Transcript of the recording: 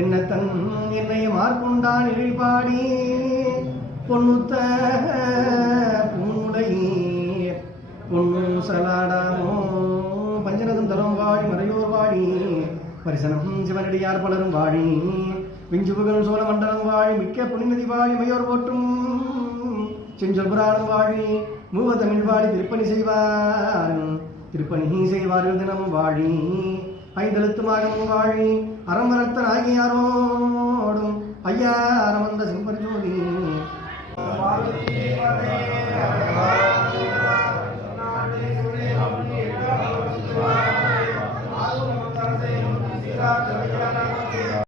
என்னத்தன் என்னை மார்க்குண்டான் இழிபாடி பொன்னுத்த பூடை பொன்னு சலாடாமோ பஞ்சனதும் தலம் வாழி மறையோர் வாழி பரிசனம் சிவனடியார் பலரும் வாழி விஞ்சுபுகள் சோழ மண்டலம் வாழி மிக்க புனிநதி வாழி மையோர் போற்றும் செஞ்சொல் புராணம் வாழி மூவ தமிழ் வாழி திருப்பணி செய்வார்கள் தினம் வாழி ஐந்தெழுத்துமாகவும் வாழி அறம்பரத்தன் ஆகியாரோடும் ஐயா அரமந்த சிம்பர் ஜோதி